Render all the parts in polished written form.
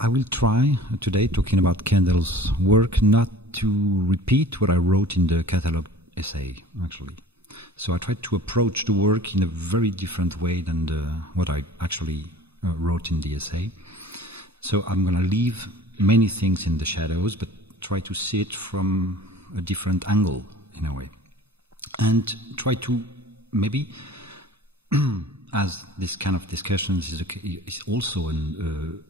I will try today, talking about Kendell's work, not to repeat what I wrote in the catalogue essay, actually. So I tried to approach the work in a very different way than what I actually wrote in the essay. So I'm going to leave many things in the shadows, but try to see it from a different angle, in a way. And try to maybe, as this kind of discussions is also an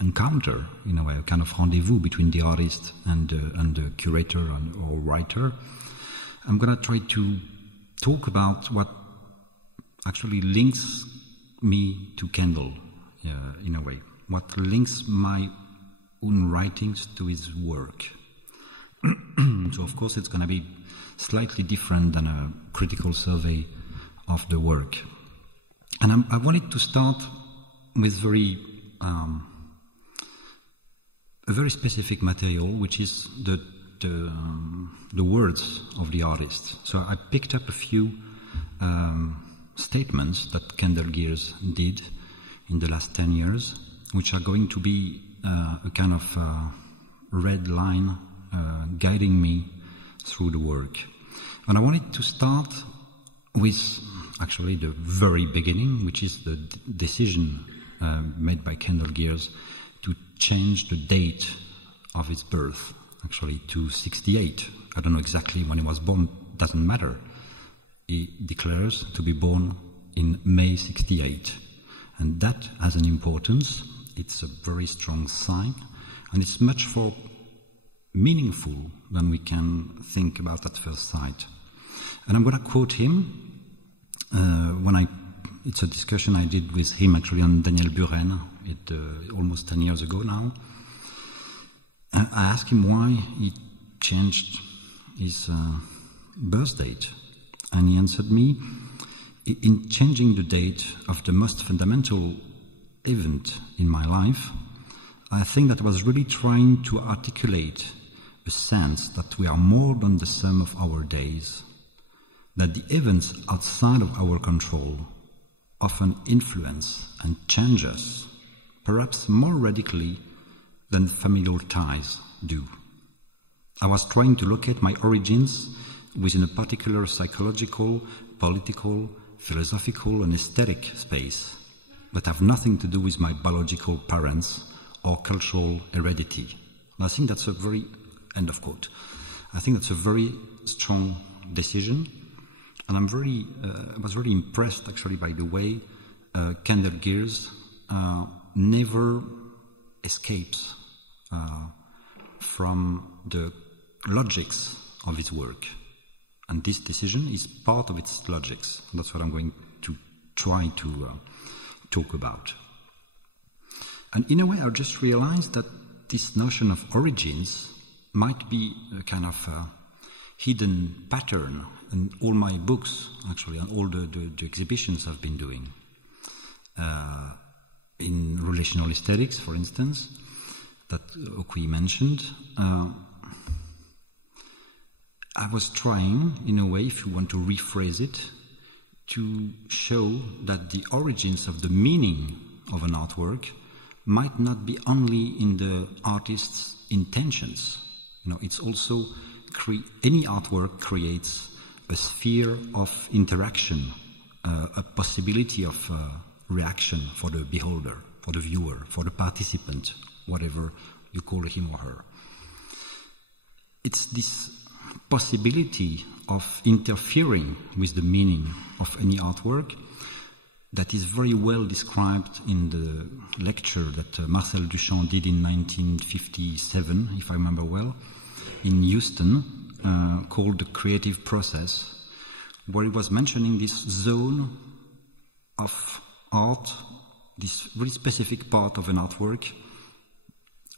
encounter, in a way, a kind of rendezvous between the artist and the curator or writer, I'm going to try to talk about what actually links me to Kendell, in a way. What links my own writings to his work. So, of course, it's going to be slightly different than a critical survey of the work. And I wanted to start with a very specific material, which is the words of the artist. So I picked up a few statements that Kendell Geers did in the last 10 years, which are going to be a kind of red line guiding me through the work. And I wanted to start with actually the very beginning, which is the decision made by Kendell Geers to change the date of his birth, actually to 68. I don't know exactly when he was born, doesn't matter. He declares to be born in May 68. And that has an importance. It's a very strong sign, and it's much more meaningful than we can think about at first sight. And I'm going to quote him it's a discussion I did with him actually on Nicolas Bourriaud almost 10 years ago now. I asked him why he changed his birth date, and he answered me, in changing the date of the most fundamental event in my life, I think that I was really trying to articulate a sense that we are more than the sum of our days, that the events outside of our control often influence and change us, perhaps more radically than familial ties do. I was trying to locate my origins within a particular psychological, political, philosophical and aesthetic space that have nothing to do with my biological parents or cultural heredity. And I think that's a very, end of quote, I think that's a very strong decision. And I was very impressed actually by the way Kendell Geers never escapes from the logics of his work. And this decision is part of its logics. That's what I'm going to try to talk about. And in a way, I just realized that this notion of origins might be a kind of hidden pattern in all my books, actually, and all the exhibitions I've been doing. In relational aesthetics, for instance, that Okui mentioned, I was trying, in a way, if you want to rephrase it, to show that the origins of the meaning of an artwork might not be only in the artist's intentions. You know, it's also any artwork creates a sphere of interaction, a possibility of reaction for the beholder, for the viewer, for the participant, whatever you call him or her. It's this possibility of interfering with the meaning of any artwork that is very well described in the lecture that Marcel Duchamp did in 1957, if I remember well, in Houston, called The Creative Process, where he was mentioning this zone of art, this very specific part of an artwork,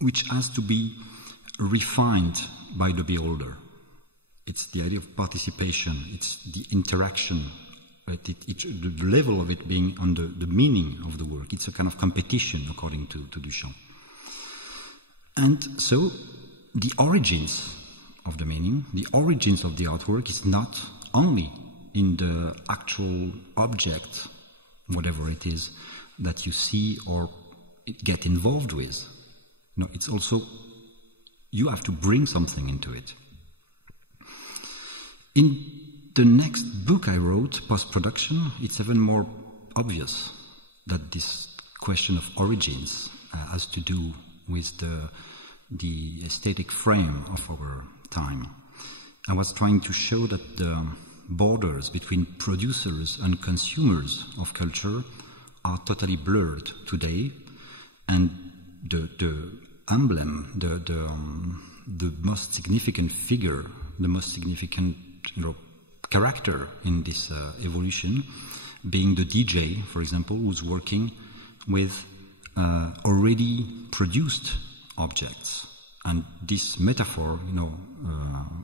which has to be refined by the beholder. It's the idea of participation, it's the interaction, the level of it being on the meaning of the work. It's a kind of competition, according to Duchamp. And so, the origins of the meaning, the origins of the artwork is not only in the actual object, whatever it is, that you see or get involved with. It's also, you have to bring something into it. In the next book I wrote, Post-Production, it's even more obvious that this question of origins has to do with the aesthetic frame of our time. I was trying to show that the borders between producers and consumers of culture are totally blurred today, and the emblem, the most significant figure, the most significant character in this evolution, being the DJ, for example, who's working with already produced objects. And this metaphor,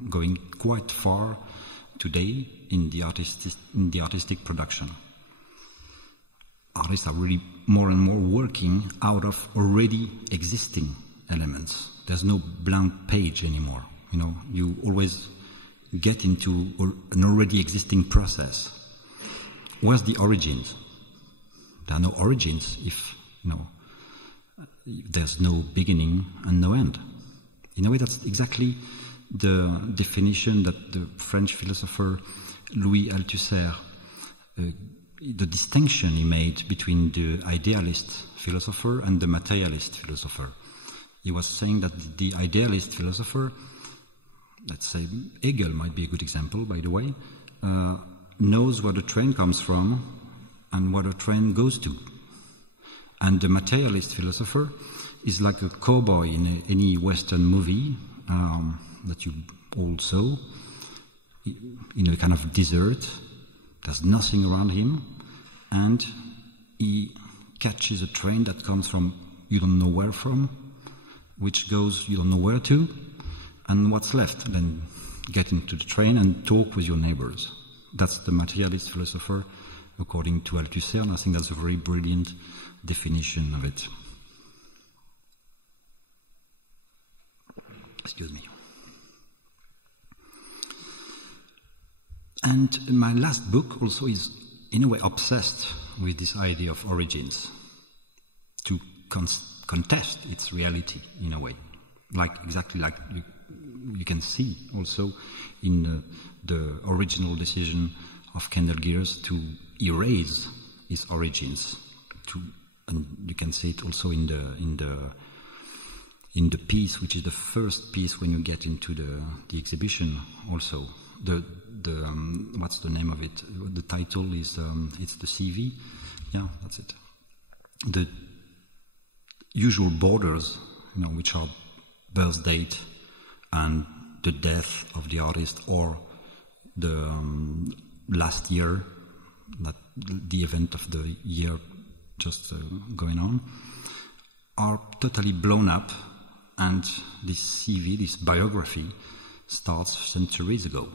going quite far today in the artistic production. Artists are really more and more working out of already existing elements. There's no blank page anymore. You always get into an already existing process. Where's the origins? There are no origins if there's no beginning and no end. In a way, that's exactly the definition that the French philosopher Louis Althusser, the distinction he made between the idealist philosopher and the materialist philosopher. He was saying that the idealist philosopher, let's say Hegel might be a good example, by the way, knows where the train comes from and where the train goes to. And the materialist philosopher is like a cowboy in any Western movie that you all saw, in a kind of desert. There's nothing around him, and he catches a train that comes from you don't know where from, which goes you don't know where to, and what's left? Then get into the train and talk with your neighbors. That's the materialist philosopher, according to Althusser, and I think that's a very brilliant definition of it. Excuse me. And my last book also is, in a way, obsessed with this idea of origins, to contest its reality, in a way. Exactly like you can see also in the original decision of Kendell Geers to erase its origins. And you can see it also in the piece, which is the first piece when you get into the exhibition. Also, what's the name of it? The title is it's the CV. Yeah, that's it. The usual borders, which are birth date and the death of the artist, or the last year, the event of the year just going on, are totally blown up, and this CV, this biography, starts centuries ago.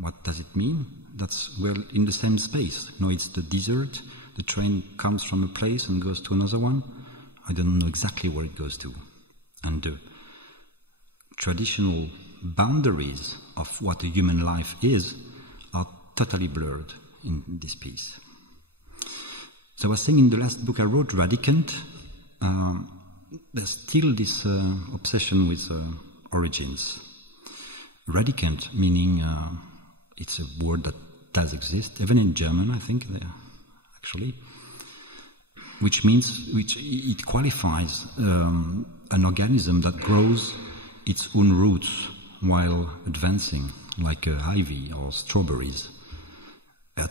What does it mean? That's, well, in the same space. It's the desert, the train comes from a place and goes to another one. I don't know exactly where it goes to. And the traditional boundaries of what a human life is are totally blurred in this piece. So I was saying in the last book I wrote, Radicant, there's still this obsession with origins. Radicant meaning it's a word that does exist, even in German, I think, actually, which it qualifies an organism that grows its own roots while advancing, like ivy or strawberries,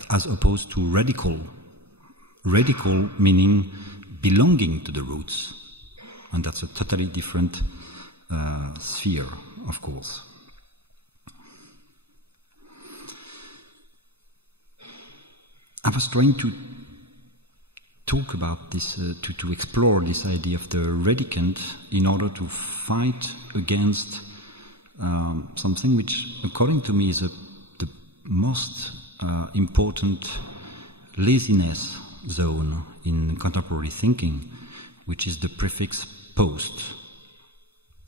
as opposed to radical. Radical meaning belonging to the roots, and that's a totally different sphere, of course. I was trying to talk about this, to explore this idea of the radicant in order to fight against something which, according to me, is the most important laziness zone in contemporary thinking, which is the prefix post,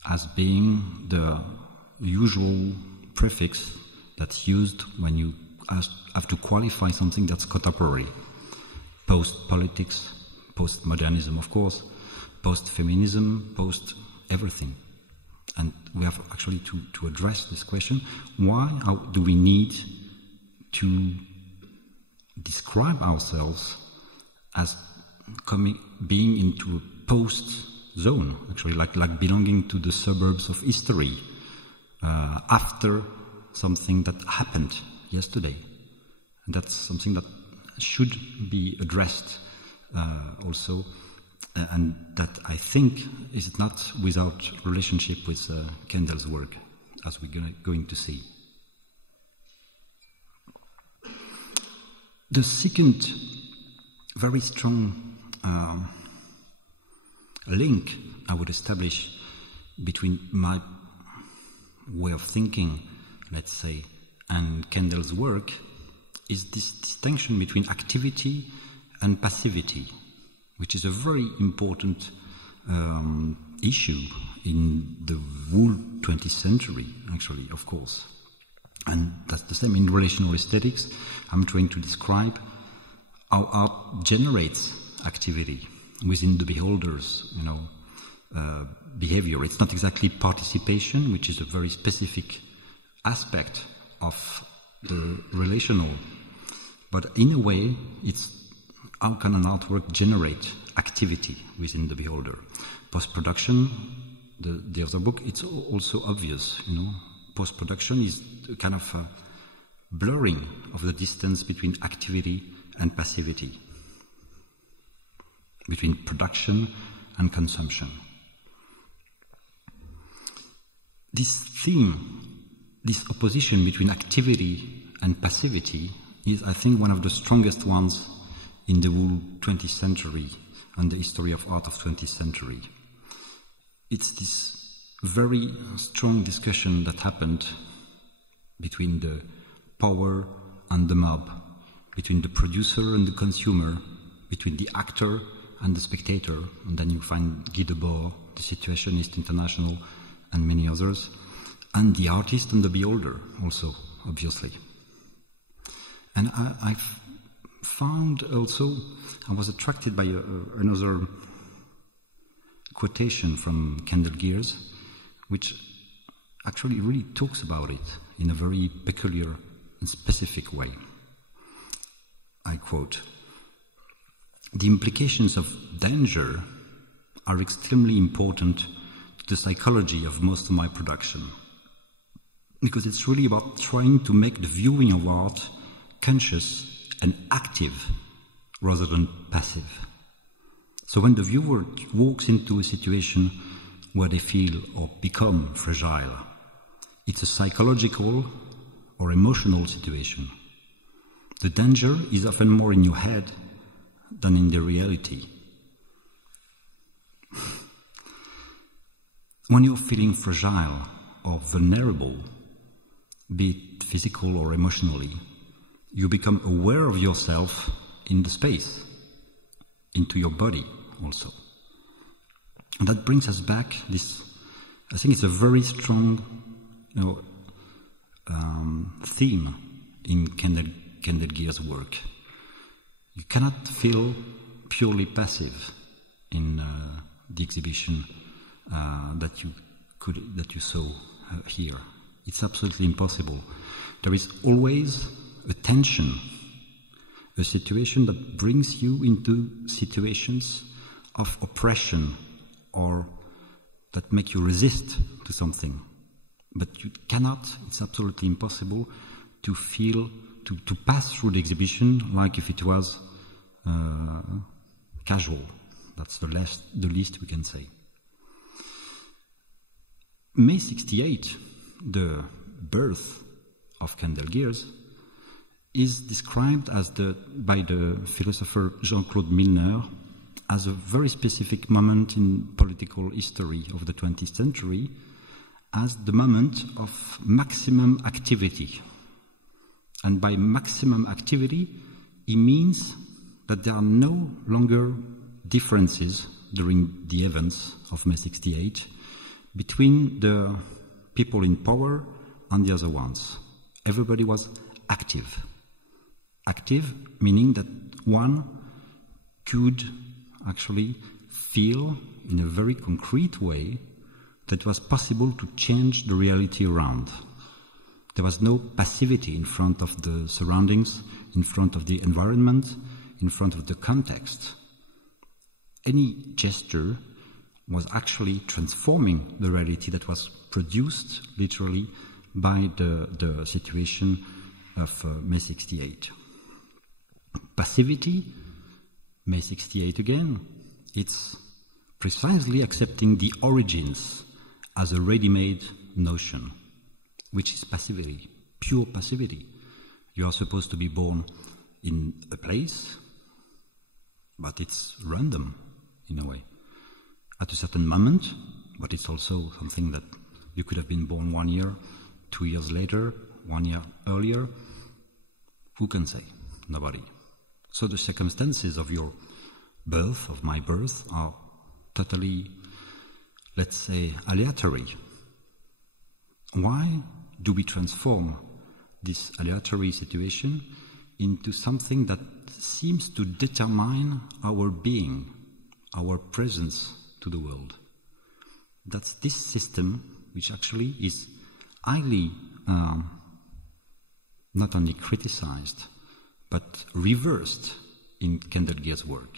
as being the usual prefix that's used when you have to qualify something that's contemporary. Post-politics, post-modernism, of course, post-feminism, post-everything. And we have actually to address this question. How do we need to describe ourselves as being into a post-zone, actually, like belonging to the suburbs of history, after something that happened yesterday? And that's something that should be addressed also, and that I think is not without relationship with Kendell's work, as we're going to see. The second very strong link I would establish between my way of thinking, let's say, and Kendell's work is this distinction between activity and passivity, which is a very important issue in the whole 20th century, actually, of course. And that's the same in relational aesthetics. I'm trying to describe how art generates activity within the beholder's, behavior. It's not exactly participation, which is a very specific aspect of the relational, but in a way, it's how can an artwork generate activity within the beholder? Post-production, the other book, it's also obvious, Post-production is a kind of a blurring of the distance between activity and passivity, between production and consumption. This theme, this opposition between activity and passivity is, I think, one of the strongest ones in the whole 20th century and the history of art of 20th century. It's this very strong discussion that happened between the power and the mob, between the producer and the consumer, between the actor and the spectator, and then you find Guy Debord, the Situationist International, and many others, and the artist and the beholder also, obviously. And I've found also, I was attracted by another quotation from Kendell Geers, which actually really talks about it in a very peculiar and specific way. I quote, "The implications of danger are extremely important to the psychology of most of my production, because it's really about trying to make the viewing of art conscious and active rather than passive. So when the viewer walks into a situation where they feel or become fragile, it's a psychological or emotional situation. The danger is often more in your head than in the reality. When you're feeling fragile or vulnerable, be it physical or emotionally, you become aware of yourself in the space, into your body also. And that brings us back this, I think it's a very strong theme in Kendell Geers' work. You cannot feel purely passive in the exhibition that you saw here. It's absolutely impossible. There is always a tension, a situation that brings you into situations of oppression or that make you resist to something. But you cannot, it's absolutely impossible to feel, to pass through the exhibition like if it was casual. That's the least we can say. May 68, the birth of Kendell Geers, is described as by the philosopher Jean-Claude Milner as a very specific moment in political history of the 20th century, as the moment of maximum activity. And by maximum activity, he means that there are no longer differences during the events of May 68 between the people in power and the other ones. Everybody was active. Active meaning that one could actually feel in a very concrete way that it was possible to change the reality around. There was no passivity in front of the surroundings, in front of the environment, in front of the context. Any gesture was actually transforming the reality that was produced literally by the situation of May 68. Passivity, May 68 again, it's precisely accepting the origins as a ready-made notion, which is passivity, pure passivity. You are supposed to be born in a place, but it's random in a way. At a certain moment, but it's also something that you could have been born 1 year, 2 years later, 1 year earlier. Who can say? Nobody. So the circumstances of your birth, of my birth, are totally, let's say, aleatory. Why do we transform this aleatory situation into something that seems to determine our being, our presence to the world? That's this system which actually is highly not only criticized, but reversed in Kendell Geers' work.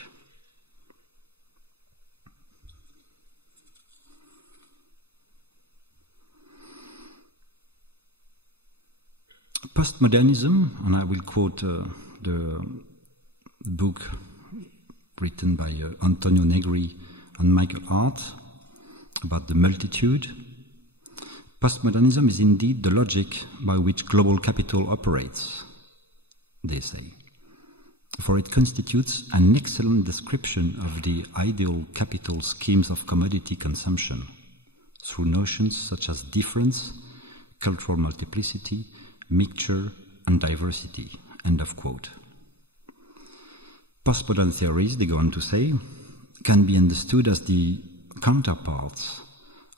Postmodernism, and I will quote the book written by Antonio Negri and Michael Hart about the multitude. Postmodernism is indeed the logic by which global capital operates, they say, for it constitutes an excellent description of the ideal capital schemes of commodity consumption through notions such as difference, cultural multiplicity, mixture, and diversity. End of quote. Postmodern theories, they go on to say, can be understood as the counterparts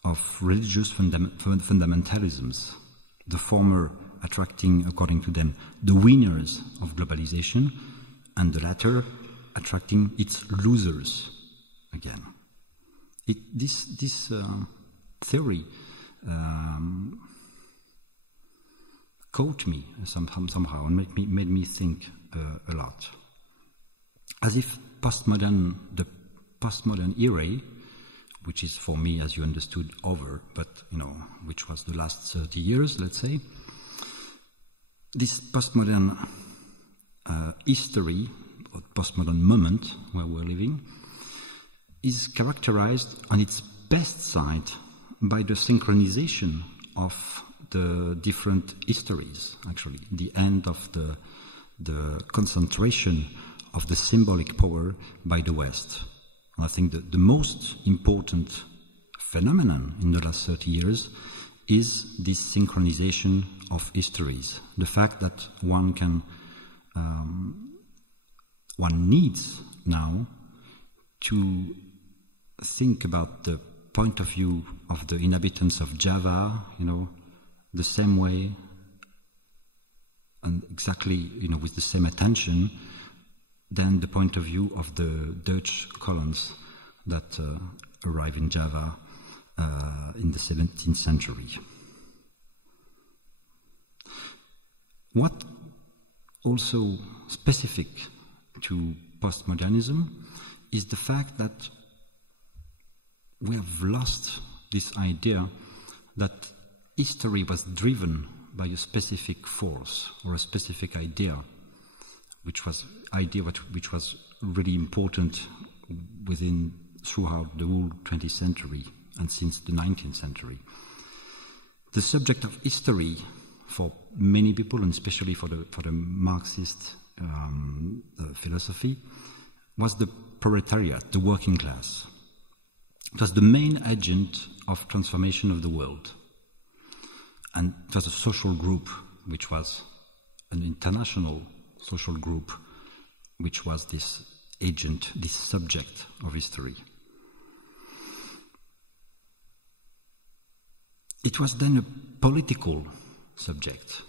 of religious fundamentalisms, the former attracting, according to them, the winners of globalization, and the latter attracting its losers again. This theory caught me somehow and made me think a lot. As if the postmodern era, which is for me, as you understood, over, but which was the last 30 years, let's say, this postmodern history or postmodern moment where we're living is characterized on its best side by the synchronization of the different histories, actually, the end of the concentration of the symbolic power by the West. And I think that the most important phenomenon in the last 30 years is this synchronization of histories. The fact that one needs now to think about the point of view of the inhabitants of Java, the same way and exactly, with the same attention than the point of view of the Dutch colons that arrived in Java in the 17th century. What also specific to postmodernism is the fact that we have lost this idea that history was driven by a specific force or a specific idea, which was really important throughout the whole 20th century and since the 19th century. The subject of history for many people, and especially for the Marxist philosophy, was the proletariat, the working class. It was the main agent of transformation of the world. And it was a social group, which was an international social group, which was this agent, this subject of history. It was then a political subject.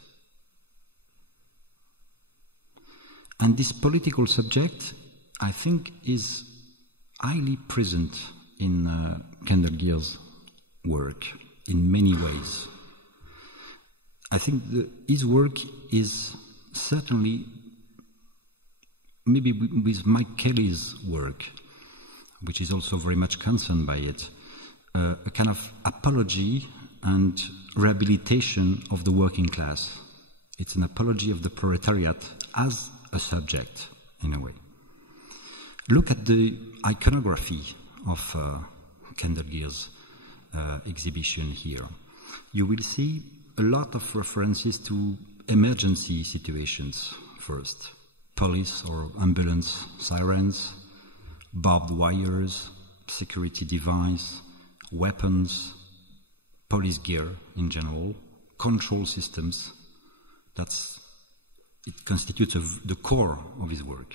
And this political subject, I think, is highly present in Kendell Geers' work in many ways. I think his work is certainly, maybe with Mike Kelly's work, which is also very much concerned by it, a kind of apology and rehabilitation of the working class. It's an apology of the proletariat as a subject, in a way. Look at the iconography of Kendell Geers' exhibition here. You will see a lot of references to emergency situations first. Police or ambulance sirens, barbed wires, security device, weapons, police gear in general, control systems. It constitutes the core of his work.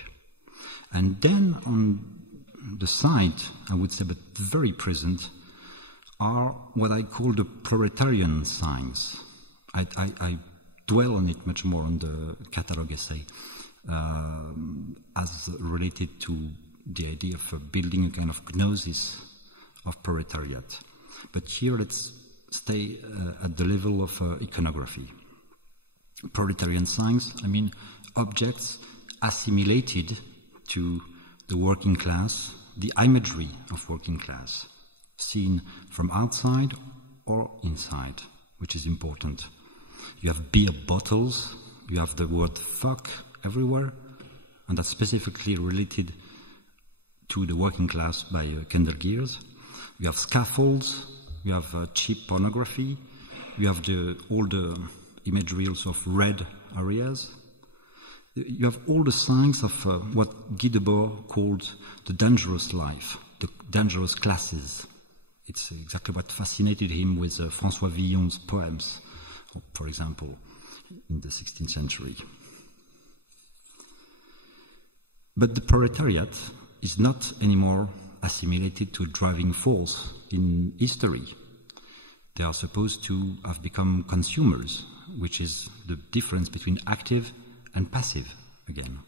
And then on the side, I would say, but very present, are what I call the proletarian signs. I dwell on it much more on the catalogue essay, as related to the idea of building a kind of gnosis of proletariat. But here let's stay at the level of iconography. Proletarian signs, I mean objects assimilated to the working class, the imagery of working class, seen from outside or inside, which is important. You have beer bottles, you have the word fuck everywhere, and that's specifically related to the working class by Kendell Geers. You have scaffolds, you have cheap pornography, you have all the imagery also of red areas. You have all the signs of what Guy Debord called the dangerous life, the dangerous classes. It's exactly what fascinated him with François Villon's poems, for example, in the 16th century. But the proletariat is not anymore assimilated to a driving force in history. They are supposed to have become consumers, which is the difference between active and passive again.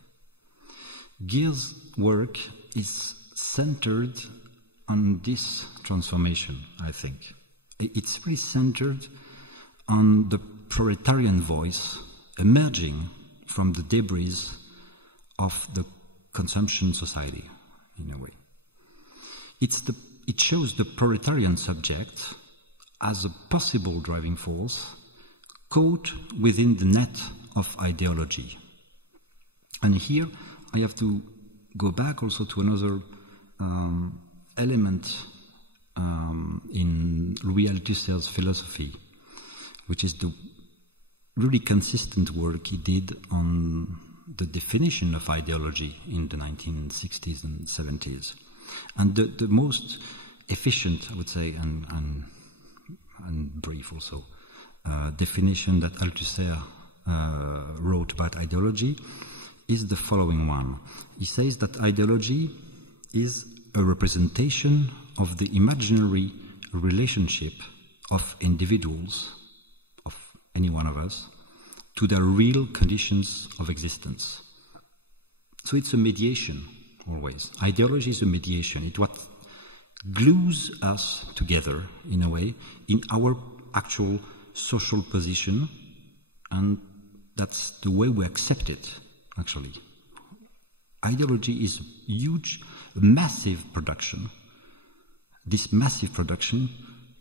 Geers' work is centered on this transformation, I think. It's really centered on the proletarian voice emerging from the debris of the consumption society, in a way. It shows the proletarian subject as a possible driving force caught within the net of ideology. And here I have to go back also to another element in Louis Althusser's philosophy, which is the really consistent work he did on the definition of ideology in the 1960s and 70s. And the most efficient, I would say, and brief also, definition that Althusser wrote about ideology is the following one. He says that ideology is a representation of the imaginary relationship of individuals, of any one of us, to their real conditions of existence. So it's a mediation, always. Ideology is a mediation. It's what glues us together, in a way, in our actual social position, and that's the way we accept it, actually. Ideology is a huge, massive production. This massive production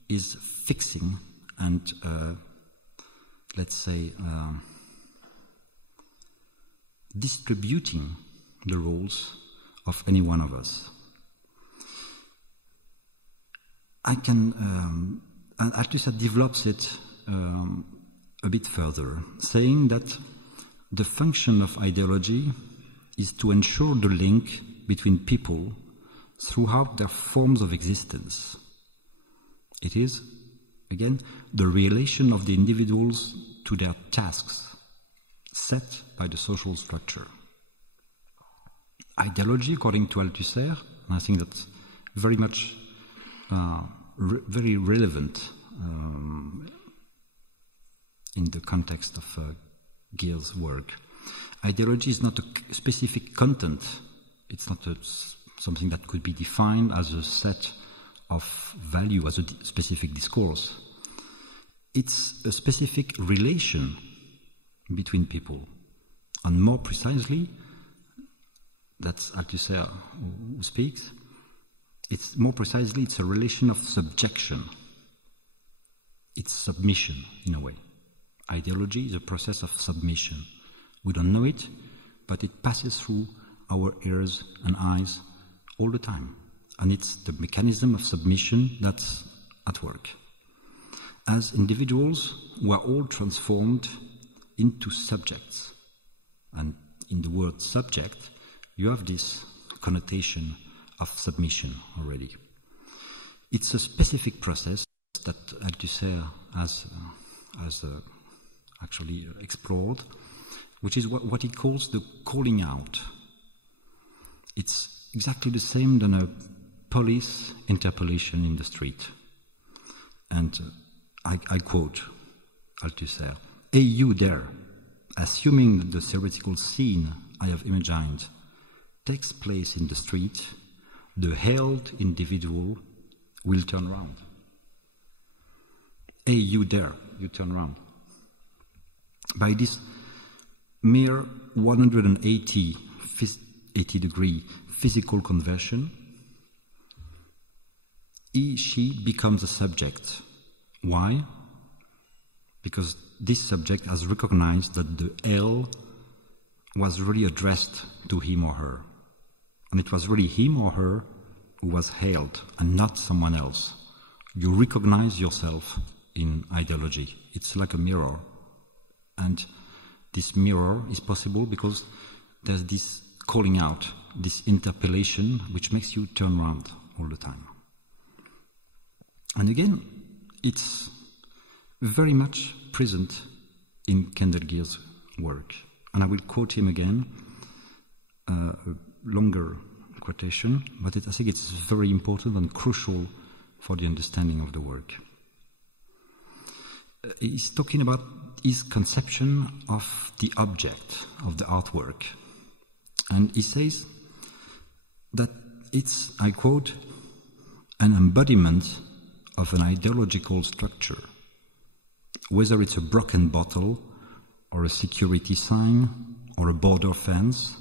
is fixing and, let's say, distributing the roles of any one of us. And Althusser develops it a bit further, saying that the function of ideology is to ensure the link between people throughout their forms of existence. It is, again, the relation of the individuals to their tasks set by the social structure. Ideology, according to Althusser, and I think that's very much very relevant in the context of Geers' work. Ideology is not a specific content. It's not a something that could be defined as a set of value, as a specific discourse. It's a specific relation between people. And more precisely, that's Althusser who speaks, it's a relation of subjection. It's submission, in a way. Ideology is a process of submission. We don't know it, but it passes through our ears and eyes all the time. And it's the mechanism of submission that's at work. As individuals, we are all transformed into subjects. And in the word subject, you have this connotation of submission already. It's a specific process that Althusser has actually explored, which is what he calls the calling out. It's exactly the same than a police interpellation in the street. And I quote Althusser, "Hey, you there, assuming that the theoretical scene I have imagined takes place in the street, the hailed individual will turn round. Hey, you there, you turn round." By this mere 180-degree physical conversion, she becomes a subject. Why? Because this subject has recognized that the hail was really addressed to him or her. And it was really him or her who was hailed and not someone else. You recognize yourself in ideology. It's like a mirror. And this mirror is possible because there's this calling out, this interpellation, which makes you turn around all the time. And again, it's very much present in Kendell Geers' work. And I will quote him again, a longer quotation, but I think it's very important and crucial for the understanding of the work. He's talking about his conception of the object of the artwork. And he says that it's, I quote, "an embodiment of an ideological structure. Whether it's a broken bottle or a security sign or a border fence,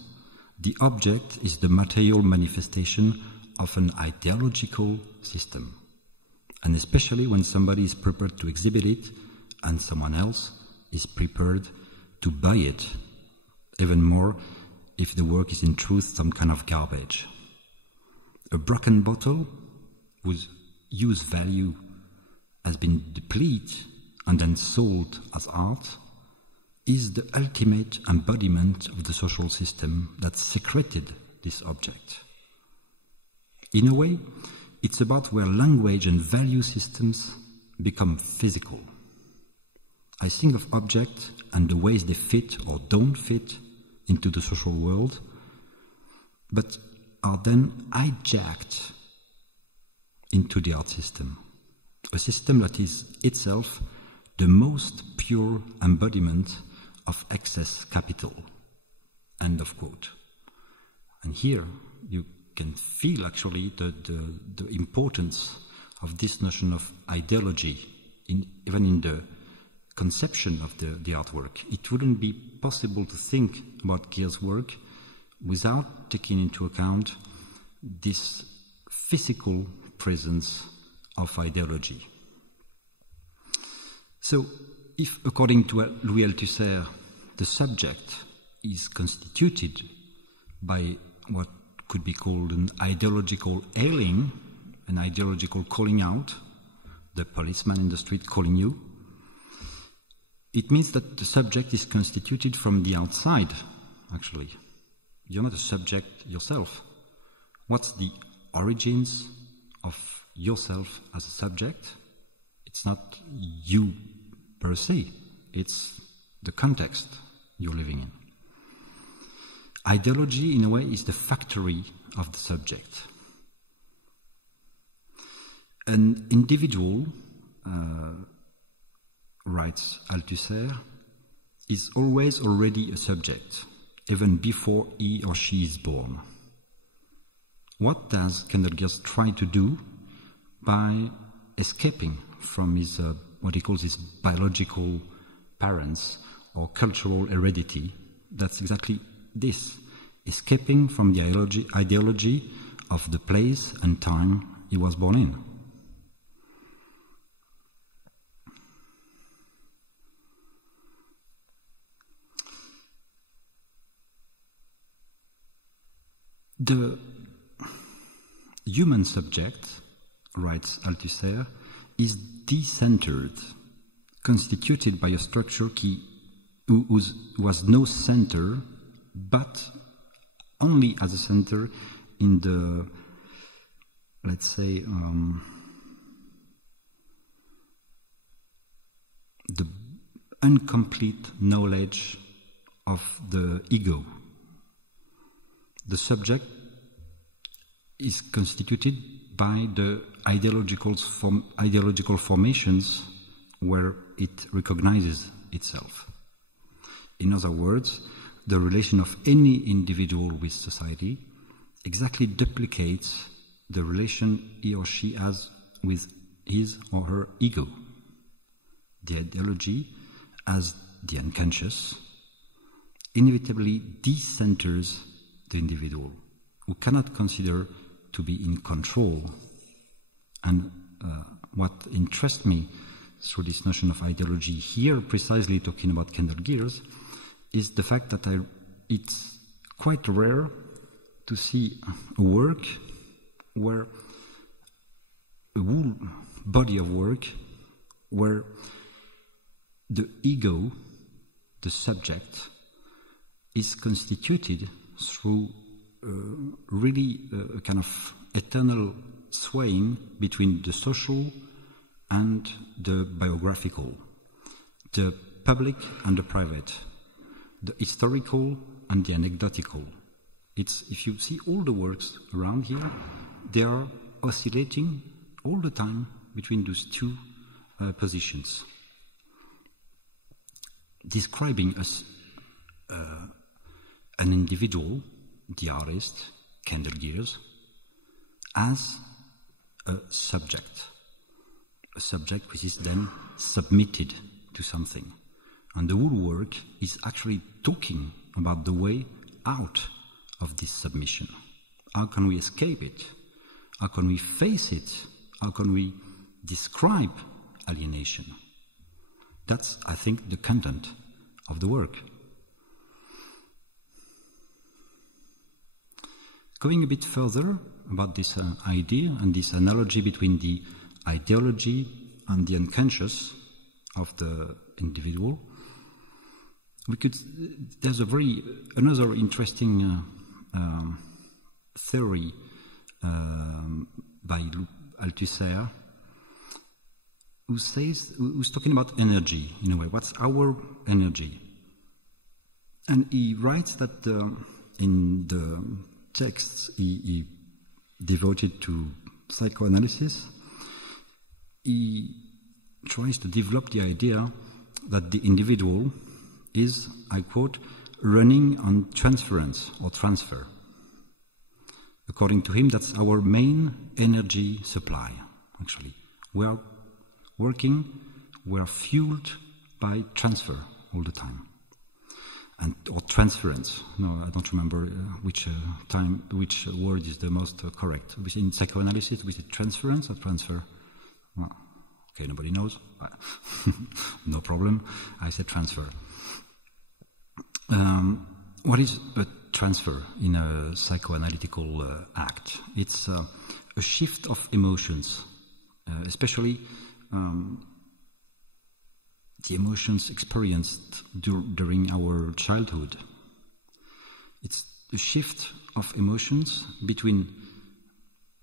the object is the material manifestation of an ideological system. And especially when somebody is prepared to exhibit it and someone else is prepared to buy it, even more if the work is in truth some kind of garbage. A broken bottle whose use value has been depleted and then sold as art is the ultimate embodiment of the social system that secreted this object. In a way, it's about where language and value systems become physical. I think of objects and the ways they fit or don't fit into the social world, but are then hijacked into the art system, a system that is itself the most pure embodiment of excess capital." End of quote. And here you can feel actually the importance of this notion of ideology, even in the conception of the artwork. It wouldn't be possible to think about Geers' work without taking into account this physical presence of ideology. So, if, according to Louis Althusser, the subject is constituted by what could be called an ideological hailing, an ideological calling out, the policeman in the street calling you, it means that the subject is constituted from the outside, actually. You're not a subject yourself. What's the origins of yourself as a subject? It's not you per se, it's the context you're living in. Ideology, in a way, is the factory of the subject. An individual, writes Althusser, is always already a subject, even before he or she is born. What does Kendell Geers try to do by escaping from his, what he calls his biological parents or cultural heredity? That's exactly this, escaping from the ideology of the place and time he was born in. The human subject, writes Althusser, is decentered, constituted by a structure whose was no center, but only as a center in the, let's say, the incomplete knowledge of the ego. The subject is constituted by the ideological formations where it recognizes itself. In other words, the relation of any individual with society exactly duplicates the relation he or she has with his or her ego. The ideology, as the unconscious, inevitably decenters the individual, who cannot consider to be in control. And what interests me through this notion of ideology here, precisely talking about Kendell Geers, is the fact that it's quite rare to see a work where a whole body of work where the ego, the subject, is constituted through really a kind of eternal swaying between the social and the biographical, the public and the private, the historical and the anecdotal. If you see all the works around here, they are oscillating all the time between those two positions, describing us an individual, the artist, Kendell Geers, as a subject which is then submitted to something. And the whole work is actually talking about the way out of this submission. How can we escape it? How can we face it? How can we describe alienation? That's, I think, the content of the work. Going a bit further about this idea and this analogy between the ideology and the unconscious of the individual, there's another interesting theory by Althusser, who's talking about energy in a way. What's our energy? And he writes that in the texts he devoted to psychoanalysis, he tries to develop the idea that the individual is, I quote, running on transference or transfer. According to him, that's our main energy supply, actually. We are working, we are fueled by transfer all the time. Or transference. No, I don't remember which word is the most correct. In psychoanalysis, we say transference or transfer? Well, okay, nobody knows. No problem. I said transfer. What is a transfer in a psychoanalytical act? It's a shift of emotions, especially the emotions experienced during our childhood. It's a shift of emotions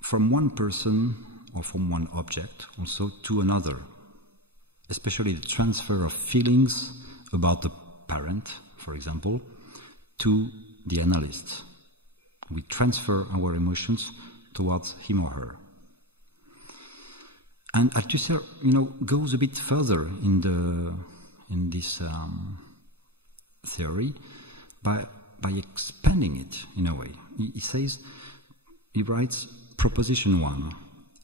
from one person or from one object also to another, especially the transfer of feelings about the parent, for example, to the analyst. We transfer our emotions towards him or her. And Althusser, goes a bit further in this theory by expanding it in a way. He says He writes, Proposition 1.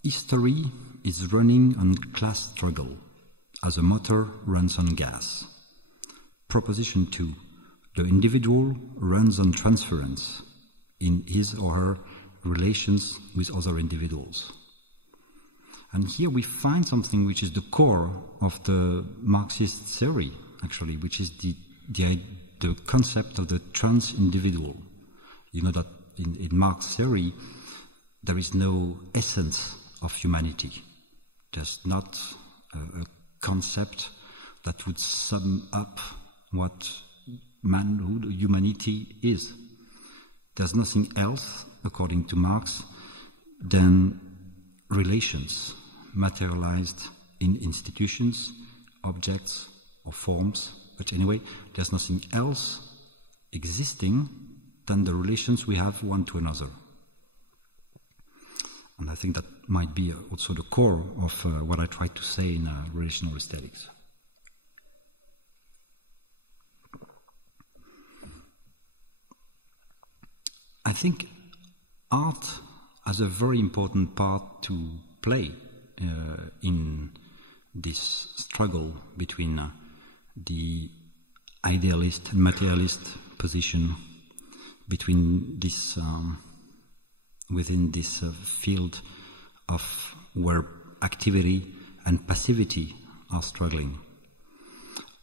History is running on class struggle, as a motor runs on gas. Proposition 2. The individual runs on transference in his or her relations with other individuals. And here we find something which is the core of the Marxist theory, actually, which is the concept of the trans-individual. You know that in Marx theory, there is no essence of humanity. There's not a concept that would sum up what manhood, humanity is. There's nothing else, according to Marx, than relations materialized in institutions, objects, or forms. But anyway, there's nothing else existing than the relations we have one to another. And I think that might be also the core of what I try to say in relational aesthetics. I think art has a very important part to play in this struggle between the idealist and materialist position, between this within this field of where activity and passivity are struggling.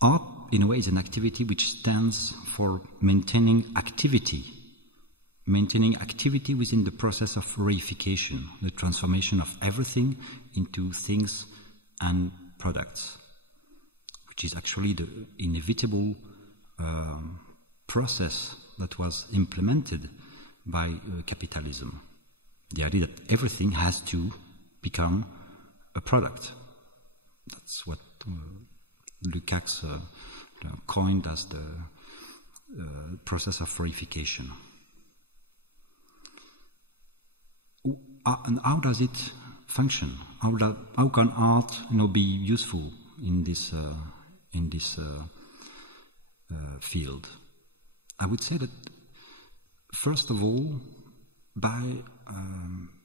Art, in a way, is an activity which stands for maintaining activity within the process of reification, the transformation of everything into things and products, which is actually the inevitable process that was implemented by capitalism. The idea that everything has to become a product. That's what Lukács coined as the process of reification. And how does it function? How can art, be useful in this field? I would say that first of all, by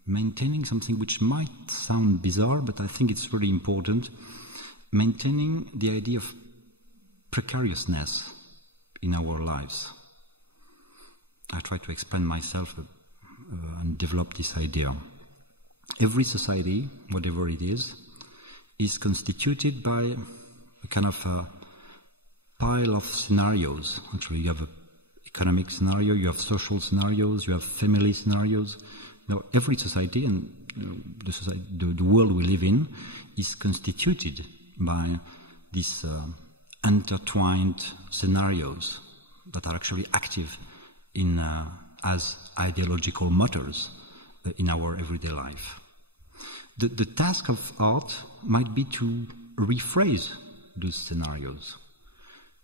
maintaining something which might sound bizarre, but I think it's really important, maintaining the idea of precariousness in our lives. I try to explain myself and develop this idea. Every society, whatever it is constituted by a kind of a pile of scenarios. Actually, you have an economic scenario, you have social scenarios, you have family scenarios. Now, every society and the world we live in is constituted by these intertwined scenarios that are actually active in as ideological motors in our everyday life. The task of art might be to rephrase those scenarios,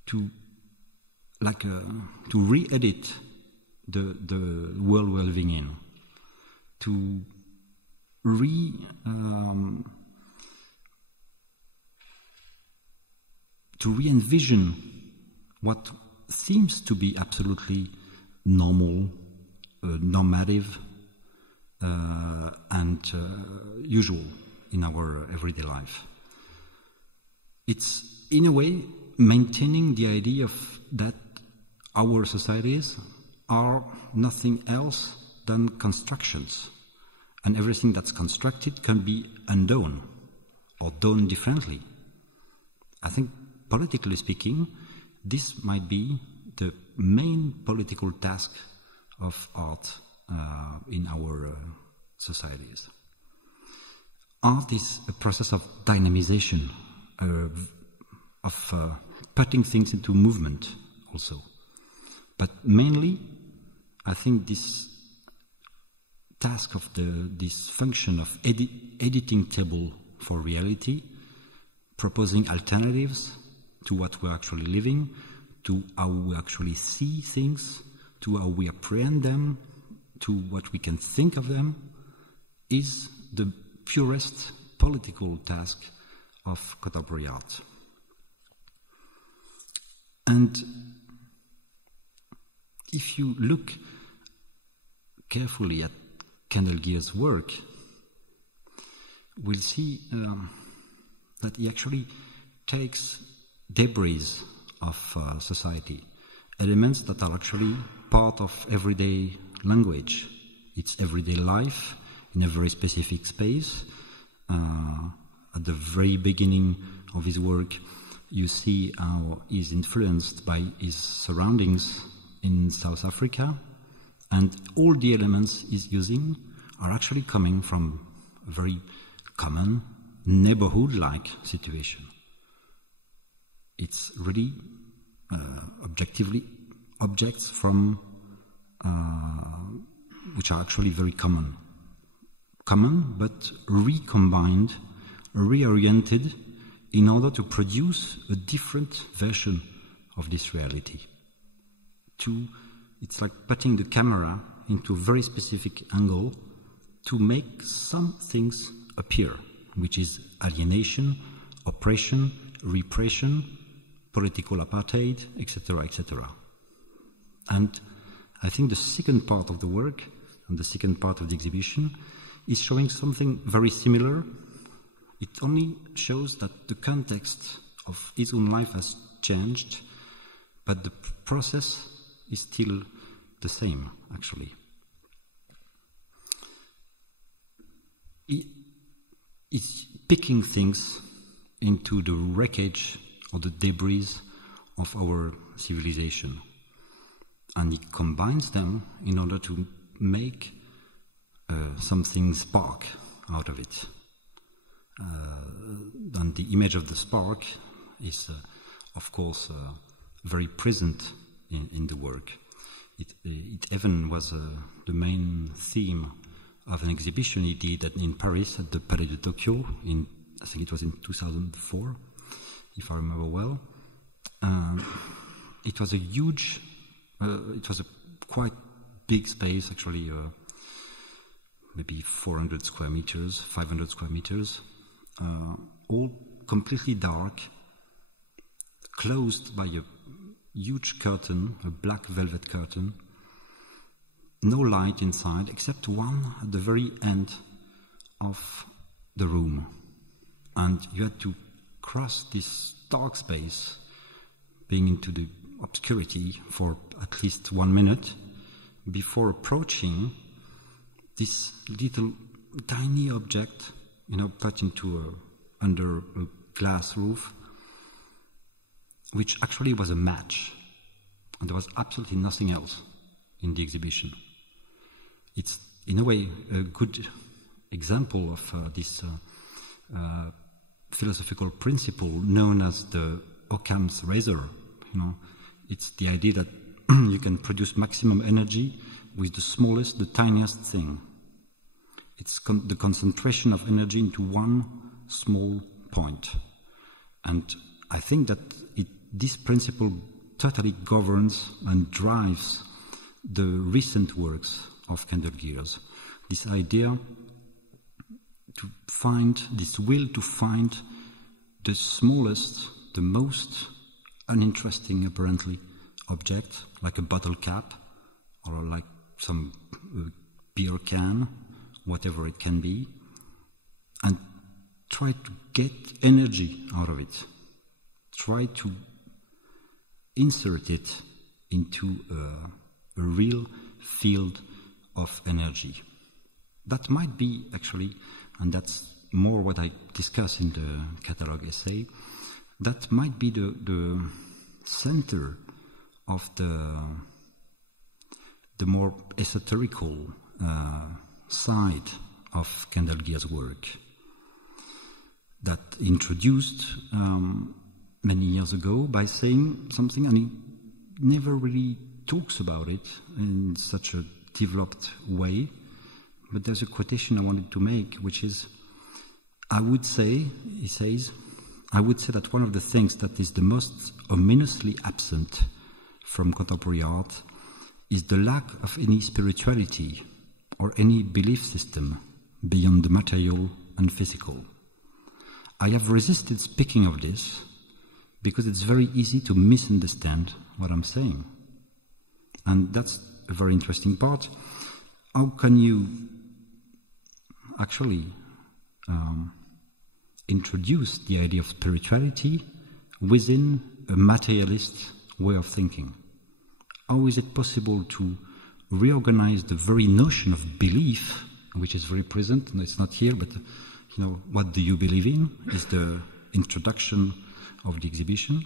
to re-edit the world we're living in, to re-envision what seems to be absolutely normal, normative, and usual in our everyday life. It's, in a way, maintaining the idea that our societies are nothing else than constructions, and everything that's constructed can be undone or done differently. I think, politically speaking, this might be the main political task of art in our societies. Art is a process of dynamization, of putting things into movement also. But mainly, I think this task of this function of editing table for reality, proposing alternatives to what we're actually living, to how we actually see things, to how we apprehend them, to what we can think of them, is the purest political task of contemporary art. And if you look carefully at Kendell Geers' work, we'll see that he actually takes debris of society, elements that are actually part of everyday language. It's everyday life in a very specific space. At the very beginning of his work, you see how he's influenced by his surroundings in South Africa, and all the elements he's using are actually coming from a very common neighborhood-like situation. It's really objectively objects from which are actually very common, but recombined, reoriented in order to produce a different version of this reality. It's like putting the camera into a very specific angle to make some things appear, which is alienation, oppression, repression, political apartheid, etc., etc. And I think the second part of the work and the second part of the exhibition is showing something very similar. It only shows that the context of his own life has changed, but the process is still the same, actually. It's picking things into the wreckage or the debris of our civilization, and he combines them in order to make something spark out of it. And the image of the spark is, of course, very present in the work. It even was the main theme of an exhibition he did in Paris at the Palais de Tokyo I think it was in 2004, if I remember well. It was a huge, it was a quite big space, actually, maybe 400 square meters, 500 square meters, all completely dark, closed by a huge curtain, a black velvet curtain, no light inside except one at the very end of the room. And you had to cross this dark space, being into the obscurity for at least 1 minute before approaching this little tiny object, put into under a glass roof, which actually was a match, and there was absolutely nothing else in the exhibition. It's, in a way, a good example of this philosophical principle known as the Occam's razor. It's the idea that you can produce maximum energy with the smallest, the tiniest thing. It's the concentration of energy into one small point. And I think that this principle totally governs and drives the recent works of Kendell Geers. This idea to find, this will to find the smallest, the most uninteresting, apparently, object, like a bottle cap, or like some beer can, whatever it can be, and try to get energy out of it. Try to insert it into a real field of energy. That might be, actually, and that's more what I discuss in the catalogue essay, that might be the center of the more esoterical side of Kendell Geers' work that introduced many years ago by saying something, and he never really talks about it in such a developed way, but there's a quotation I wanted to make, which is, I would say, he says, I would say that one of the things that is the most ominously absent from contemporary art is the lack of any spirituality or any belief system beyond the material and physical. I have resisted speaking of this because it's very easy to misunderstand what I'm saying. And that's a very interesting part. How can you actually introduced the idea of spirituality within a materialist way of thinking. How is it possible to reorganize the very notion of belief, which is very present, and it's not here, but what do you believe in is the introduction of the exhibition.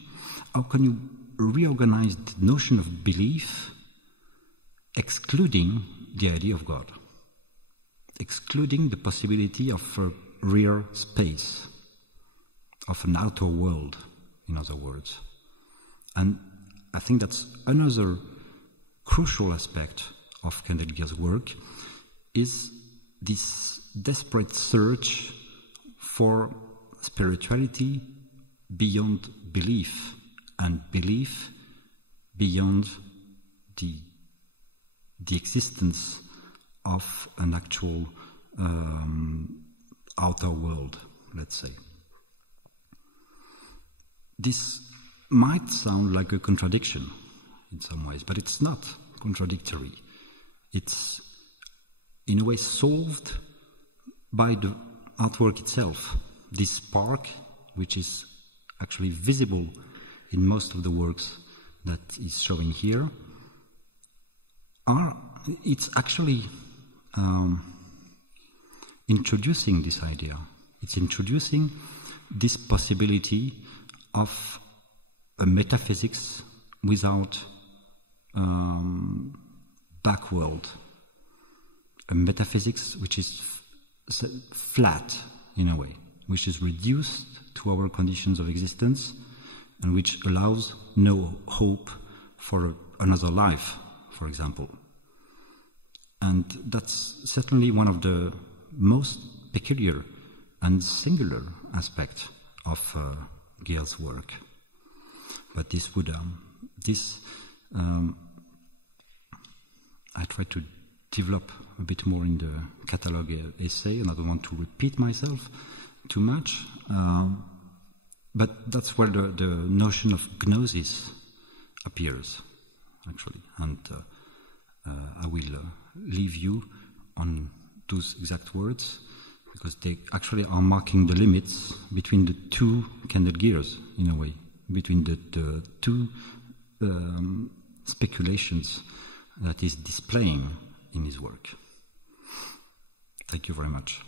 How can you reorganize the notion of belief excluding the idea of God, excluding the possibility of a real space, of an outer world, in other words? And I think that's another crucial aspect of Kendell Geers' work, is this desperate search for spirituality beyond belief, and belief beyond the existence of an actual outer world, let's say. This might sound like a contradiction in some ways, but it's not contradictory. It's in a way solved by the artwork itself. This spark, which is actually visible in most of the works that is showing here, it's actually introducing this idea. It's introducing this possibility of a metaphysics without backworld, a metaphysics which is flat in a way, which is reduced to our conditions of existence, and which allows no hope for another life, for example. And that's certainly one of the most peculiar and singular aspects of Geers' work. But this would, I try to develop a bit more in the catalogue essay, and I don't want to repeat myself too much. But that's where the notion of gnosis appears, actually. And I will leave you on those exact words, because they actually are marking the limits between the two Kendell Geers, in a way, between the two speculations that is displaying in his work. Thank you very much.